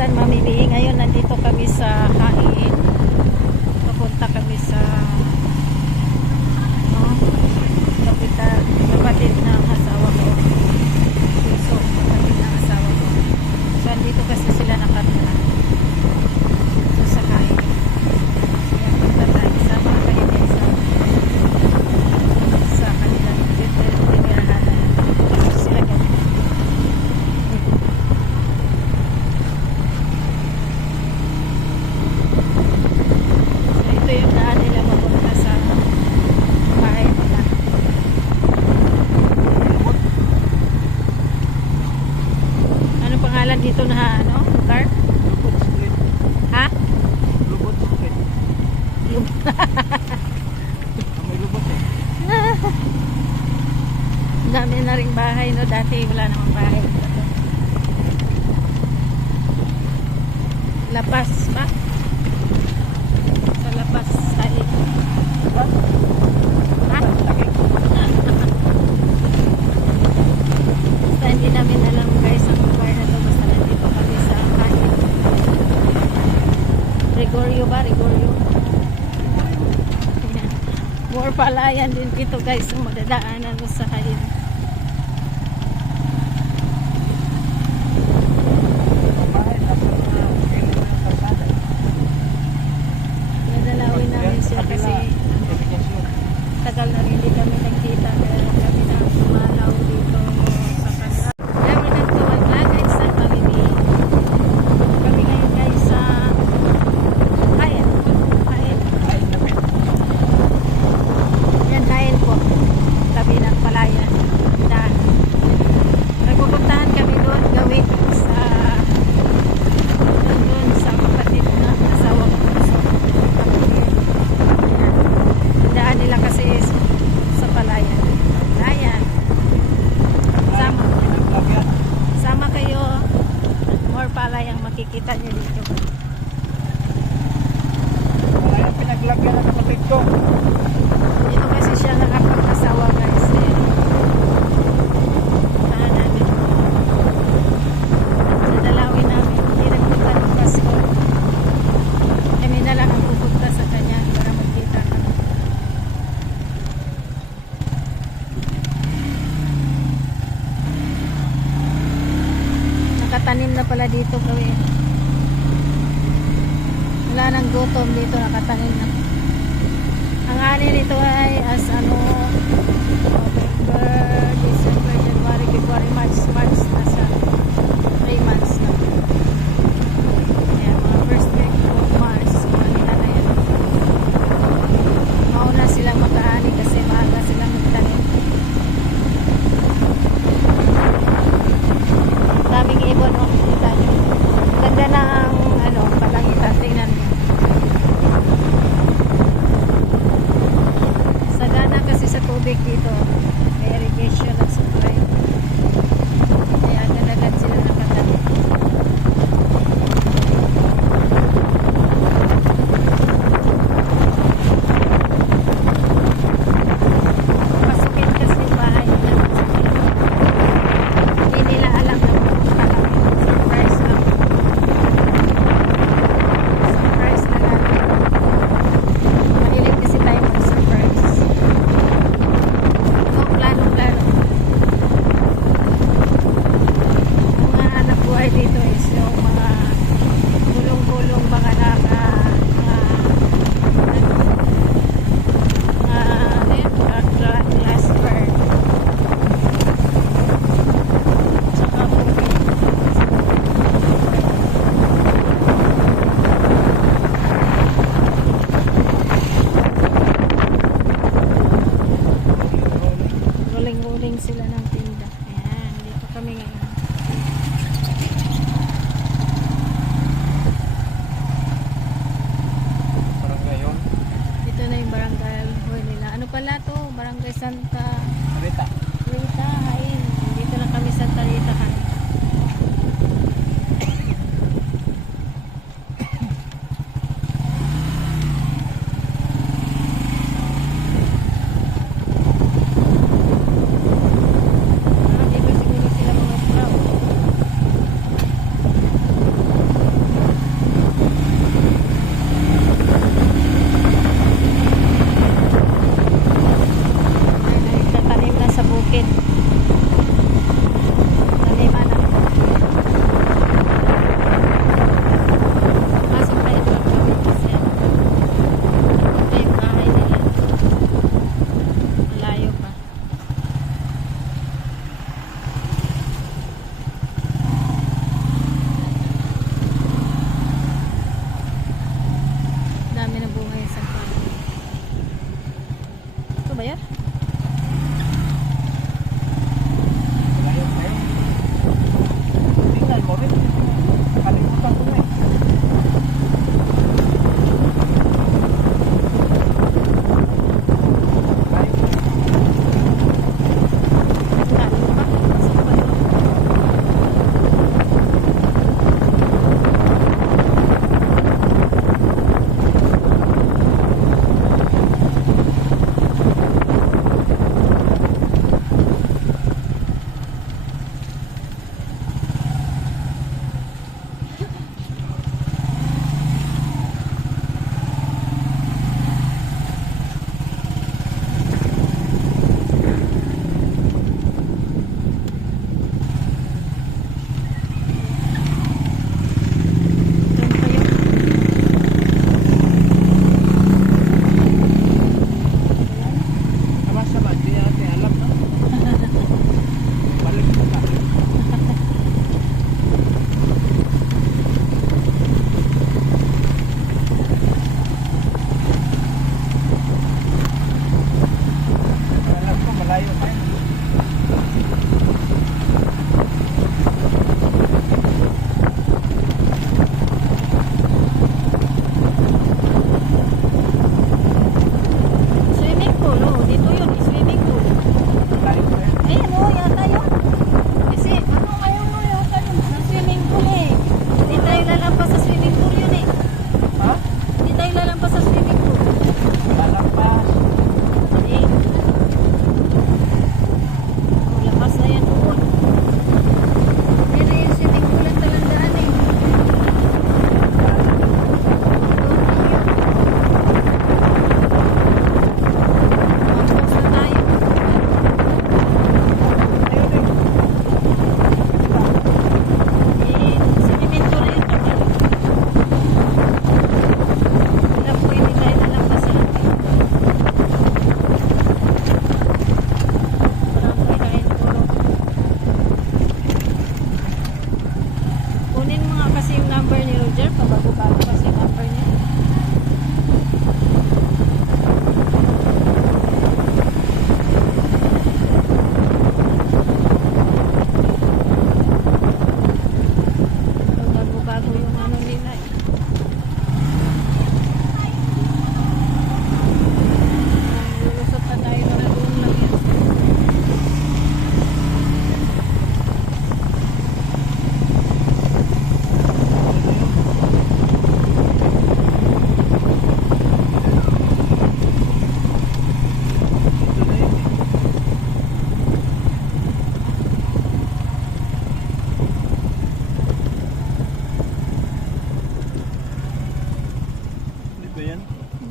San Mamili. Ngayon nandito kami sa Hain. Papunta kami sa kapital, kapatid ng asawa ko. So, kapatid ng asawa ko. So, andito kasi sila nakatira. So, sa Hain. Kaya punta tayo. Sama kayo guys sa kanilang tinirahan. Sila ganyan. Yung daan nila papunta sa bahay nila. Ano pangalan dito na lugar? Lubot Street. Ha? Lubot Street. May lubot eh. Dami na ring bahay dati wala namang bahay. Lapas ba? Lapas Hain. Ha? Basta hindi namin alam guys ang lugar na to. Basta nandito kami sa Hain. Gregorio ba? Gregorio. More palayan din dito guys ang madadaanan mo sa Hain. Kasi tagal na rin hindi kami nagkita kaya kami na sumalaw dito sa kanila. Kami nagtumaglagay sa Mamili. Kami ngayon guys sa Hain. Yan Hain po. Tabi ng palayan. Dan. Nagpupuntahan kami doon gawin sa doon sa kapatid na asawa ko. Daan nila kasi sa palayan. Ayan. Sama kayo. More palay ang makikita nyo dito. Palayan pinaglagyan ng kapatid ko. Dito kasi siya nakapag-asawa guys. Ayan. Puntahan namin. Nadalawin namin. Hindi nagpunta ng Pasko. Kami na lang ang pupunta sa kanya para magkita kami. Nakatanim na pala dito gawin. Wala nang gutom dito, nakatanim na. Ang ani nito ay as November, December, January, February, March na siya. 3 months na. Ayan, mga first week of March, kanila na yan. Mauna silang makaani kasi maaga silang magtanim. Daming ibon kita nyo. Ganda na ang palangitan. Tingnan nyo. Sagana kasi sa tubig dito. May irrigation at supply. Kaya agad-agad sila nakatanim. Pasukin kasi yung bahay nila. Hindi nila alam na kalaki. Surprise lang. Surprise na lang. Mahilig kasi tayo mag-surprise. So, plano-plano. Ang mga anak buhay dito is yung mga gulong-gulong mga glass bird. Tsaka guling-guling sila ng tinda. Ayan, dito kami ngayon. Parang ngayon. Dito na yung barangay nila. Ano pala to? Barangay Santa Rita. Rita, Hain. Dito na kami Santa Rita, Hain. Dito siguro sila mga tao.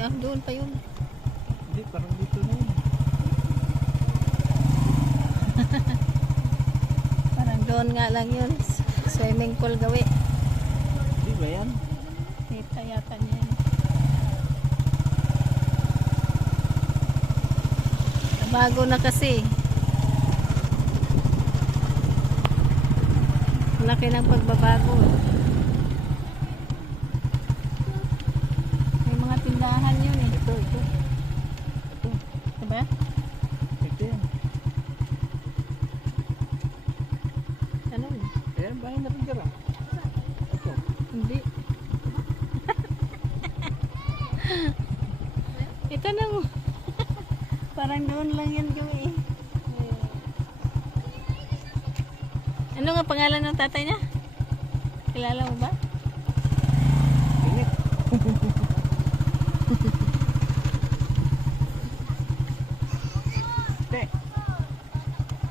ah. Doon pa yun. Hindi, parang dito na yun. Parang doon nga lang yun. Swimming pool gawi. Hindi ba yan? Kita yata niya yan. Bago na kasi. Laki ng pagbabago. May mga tindahan yun eh. Ito. Ito ba? Ito yan. Ano? Ayan, bahay na rin dira. Ito. Hindi. Ito na mo. Parang doon lang yan gawin. Ano nga pangalan ng tatay niya? Kilala mo ba? Init. Te,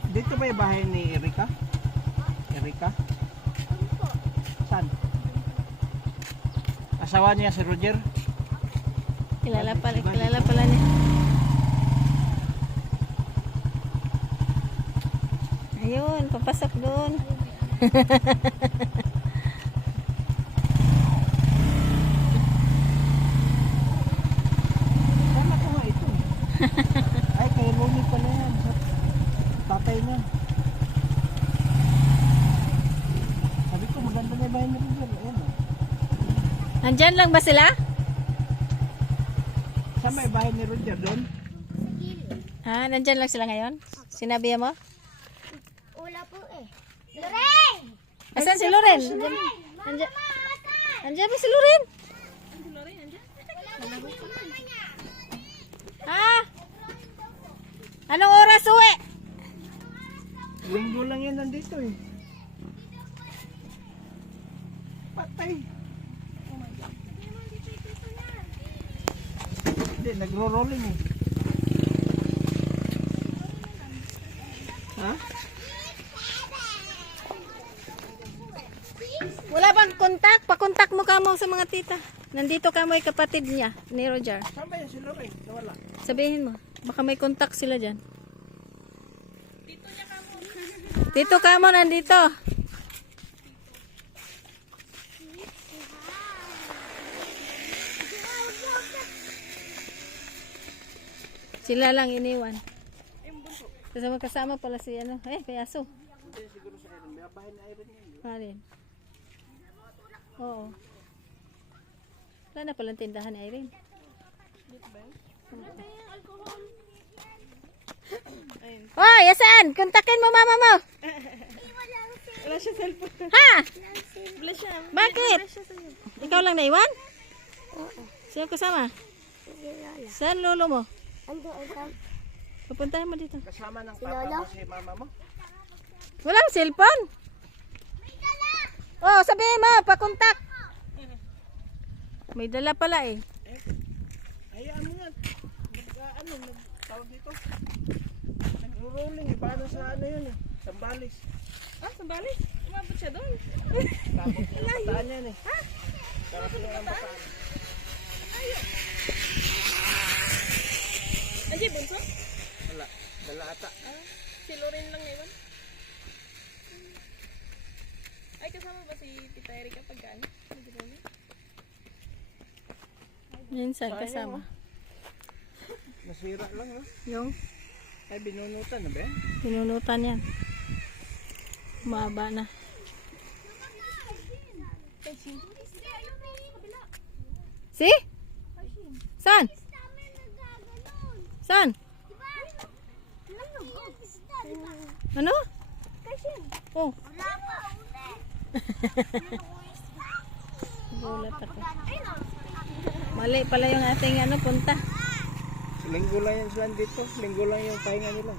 dito ba yung bahay ni Erika? Erika? Saan? Asawa niya si Roger? Kilala pala niya. Ayun, papasok doon. Sana ko nga ito. Ay, kay Lumi pala yan. Sa tatay niya. Sabi ko, maganda na yung bahay ni Roger. Ayan o. Nandyan lang ba sila? Saan may bahay ni Roger doon? Ha, nandyan lang sila ngayon? Sinabi mo? Wala po eh. Loren! Asan si Loren? Nandyan. Nandyan ba si Loren? Ha? Anong oras uwi? Linggo lang yan nandito eh. Patay. Hindi, nagro-rolling eh. Ha? Wala bang kontak? Pakontak mo ka mo sa mga tita. Nandito ka mo yung kapatid niya, ni Roger. Saan ba yan si Lorraine? Nawala. Sabihin mo, baka may kontak sila dyan. Tito ka mo nandito. Sila lang iniwan. Kasama pala si ano, payaso. Hindi, siguro sa Iron. May bahay na Iron yan. Alin? Oo. Wala na palang tindahan ni Irene. Hoy, asan? Kontakin mo mama mo. Wala siya cellphone. Ha? Wala siya. Bakit? Ikaw lang naiwan? Sino kasama? Saan lolo mo? Ando, Pupuntahan mo dito. Kasama ng papa mo si mama mo? Walang cellphone? Oh, sabihin mo, pakontak. May dala pala eh. Hayaan mo nga. Tawag dito. Nagro-rolling eh. Paano sa ano yun eh? Sambalis. Ah, sambali? Umabot siya doon. Tapos yung bataan yan eh. Ha? Tapos yung bataan. Andiyan, bunso? Wala. Dala ata. Si Loren lang ngayon. Ay, kasama ba si Tita Erika pagkaan? Minsan kasama. Nasira lang no? Yung Ay binunutan na ba yan? pinunutan yan. Maba na. Si? Saan? Saan? Ano? Oh. Gulat ako. Mali pala yung ating ano punta. Linggo lang yan sila dito. Linggo lang yung pahinga nila.